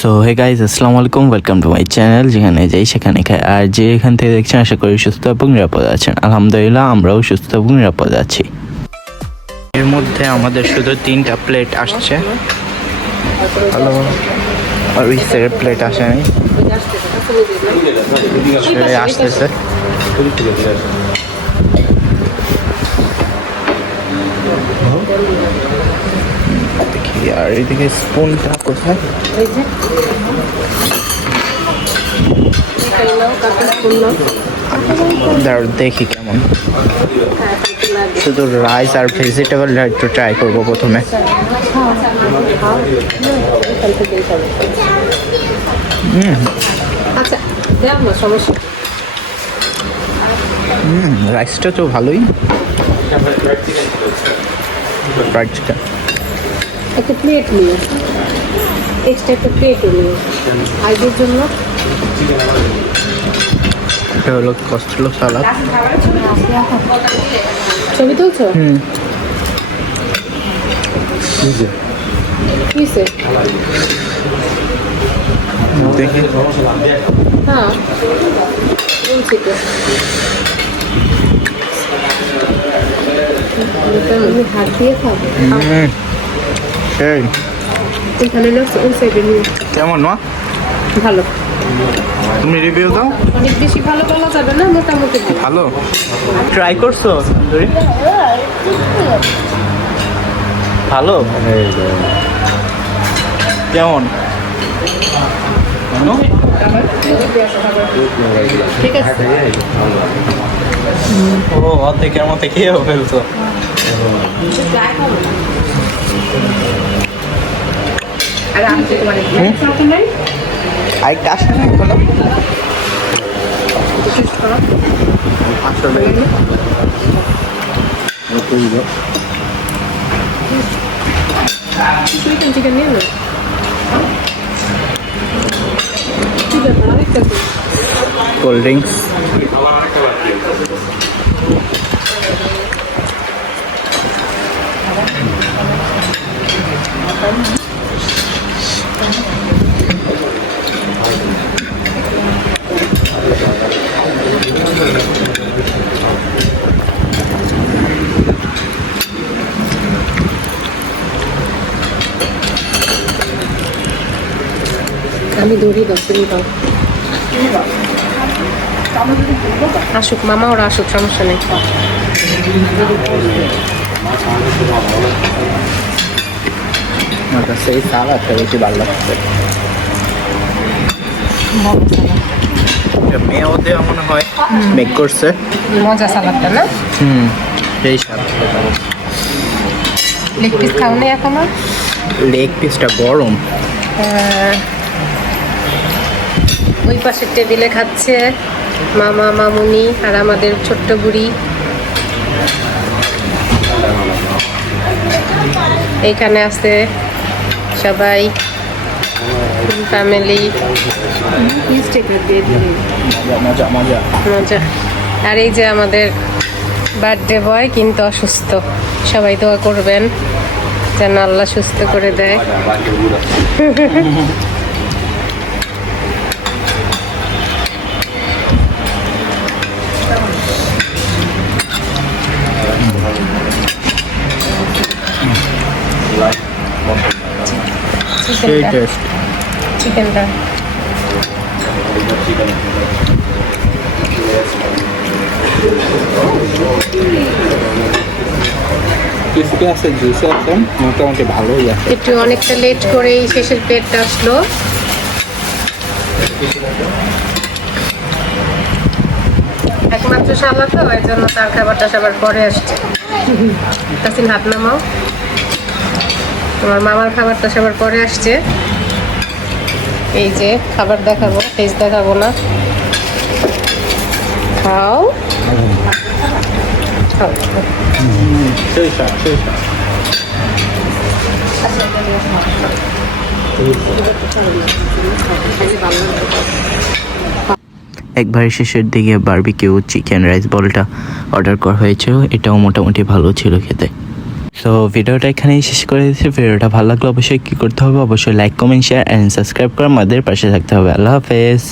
So hey guys আসসালামু আলাইকুম, welcome to my channel. যেখানে যাই সেখানে খাই, আর যে এখান থেকে দেখছেন আশা করি সুস্থ এবং নিরাপদ আছেন। আলহামদুলিল্লাহ আমরাও সুস্থ এবং নিরাপদ আছি। এর মধ্যে আমাদের শুধু 3টা প্লেট আসছে, হ্যালো, আর ওই সাইডের প্লেট আসেনি, আসতেছে। দেখি আর এইদিকে স্পুনটা কোথায়, দাঁড়াও দেখি কেমন। শুধু রাইস আর ভেজিটেবলটা একটু ট্রাই করবো প্রথমে। রাইসটা তো ভালোই, ফ্রাইড চিকেন। একটা প্লেট নিয়ে এক্সট্রা একটা প্লেটও নিয়ে আইদের জন্য। এটা হলো কস্টলো সালাদ। ছবি তুলছো? কিসে? দেখি, হ্যাঁ বলছি তো। আমি হাত দিয়ে খাবো। সেই এখানে ওই সাইডে নিয়ে কেমন মা? ভালো, তুমি রিভিউ দাও। অনেক বেশি ভালো বলা যাবে না, মোটামুটি ভালো। ট্রাই করছো তন্দুরি? ভালো। কেমন? ঠিক আছে। ও অর্ধেকের মতো খেয়েও ফেলছো। আর আমি তো তোমার নাই আরেকটা আসে না কোনো? আসলে চিকেন নিয়ে নো। ঠিক আছে, আরেকটা কোল্ড ড্রিঙ্কস। আমি দৌড়িয়ে দাও, তুমি দাও। আসুক মামা, ওরা আসুক, সমস্যা নেই। আমার কাছে এই সালাদটা বেশি ভালো লাগছে। মেয়েও দেওয়া মনে হয় মেক করছে। মজা সালাদটা না? সেই স্বাদ। লেগ পিস খাও না এখনো? লেগ পিসটা গরম। ওই পাশের টেবিলে খাচ্ছে মামা মামুনি আর আমাদের ছোট্ট বুড়ি। এইখানে আছে সবাই, ফ্যামিলি। মজা মজা। মজা। আর এই যে আমাদের বার্থডে বয় কিন্তু অসুস্থ, সবাই দোয়া করবেন যেন আল্লাহ সুস্থ করে দেয়। সেই টেস্ট। চিকেনটা ক্রিসপি আছে, জুসি আছে, মোটামুটি ভালোই আছে। একটু অনেকটা লেট করেই শেষের প্লেটটা আসলো। একমাত্র শালা তো, এর জন্য তার খাবারটা সবার পরে আসছে। তাসিন হাত নামাও, তোমার মামার খাবারটা সবার পরে আসছে। এই যে খাবার দেখাবো, টেস্ট দেখাবো না। খাও খাও। সেই স্বাদ, সেই স্বাদ। একবার শেষের দিকে বারবিকিউ চিকেন রাইস বলটা অর্ডার করা হয়েছিল, এটাও মোটামুটি ভালো ছিল খেতে। তো ভিডিওটা এখানেই শেষ করে দিচ্ছি। ভিডিওটা ভালো লাগলে অবশ্যই কী করতে হবে, অবশ্যই like comment share and subscribe করে আমাদের পাশে থাকতে হবে। আল্লাহ হাফেজ।